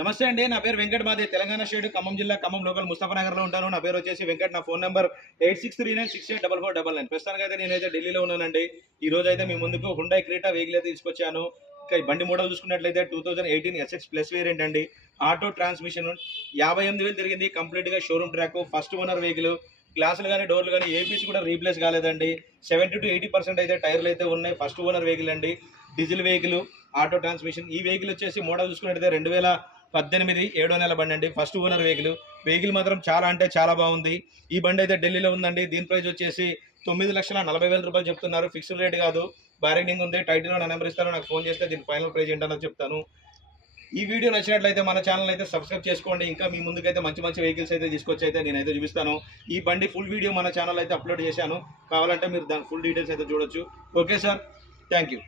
నమస్తే అండి. నా పేరు వెంకట్. మాది తెలంగాణ స్టేట్ ఖమ్మం జిల్లా ఖమ్మం లోకల్ ముస్తఫానగర్లో ఉంటాను. నా పేరు వచ్చేసి వెంకట్. నా ఫోన్ నెంబర్ 8639684499. ప్రస్తుతానికైతే నేనైతే ఢిల్లీలో ఉన్నానండి. ఈ రోజు అయితే మీ ముందుకు హుండై క్రీటా వెహికల్ అయితే తీసుకొచ్చాను. ఇక ఈ బండి మోడల్ చూసుకున్నట్లయితే 2018 ఎస్ఎక్స్ ప్లస్ వేరియంట్ అండి. ఆటో ట్రాన్స్మిషన్ 58,000 తిరిగింది. కంప్లీట్గా showroom track, first owner vehicle. గ్లాసులు కానీ డోర్లు కానీ ఏపీస్ కూడా రీప్లేస్ కాలేదండి. 70 to 80% అయితే టైర్లు అయితే ఉన్నాయి. ఫస్ట్ ఓనర్ వెహికల్ అండి. Diesel vehicle, auto transmission. ఈ వెహికల్ వచ్చేసి మోడల్ చూసుకున్నట్లయితే 2018 7వ నెల బండి అండి. ఫస్ట్ ఓనర్ వెహికల్ మాత్రం చాలా అంటే చాలా బాగుంది. ఈ బండి అయితే ఢిల్లీలో ఉందండి. దీని ప్రైస్ వచ్చేసి 9,40,000 రూపాయలు చెప్తున్నారు. ఫిక్స్డ్ రేట్ కాదు, బార్గెనింగ్ ఉంది. టైటిల్లో నా నెంబర్ ఇస్తాను, నాకు ఫోన్ చేస్తే దీని ఫైనల్ ప్రైస్ ఏంటన్నది చెప్తాను. ఈ వీడియో నచ్చినట్లయితే మన ఛానల్ అయితే సబ్స్క్రైబ్ చేసుకోండి. ఇంకా మీ ముందుకైతే మంచి మంచి వెహికల్స్ అయితే తీసుకొచ్చి అయితే నేనైతే చూపిస్తాను. ఈ బండి ఫుల్ వీడియో మన ఛానల్ అయితే అప్లోడ్ చేశాను. కావాలంటే మీరు దాని ఫుల్ డీటెయిల్స్ అయితే చూడొచ్చు. Okay sir, thank you.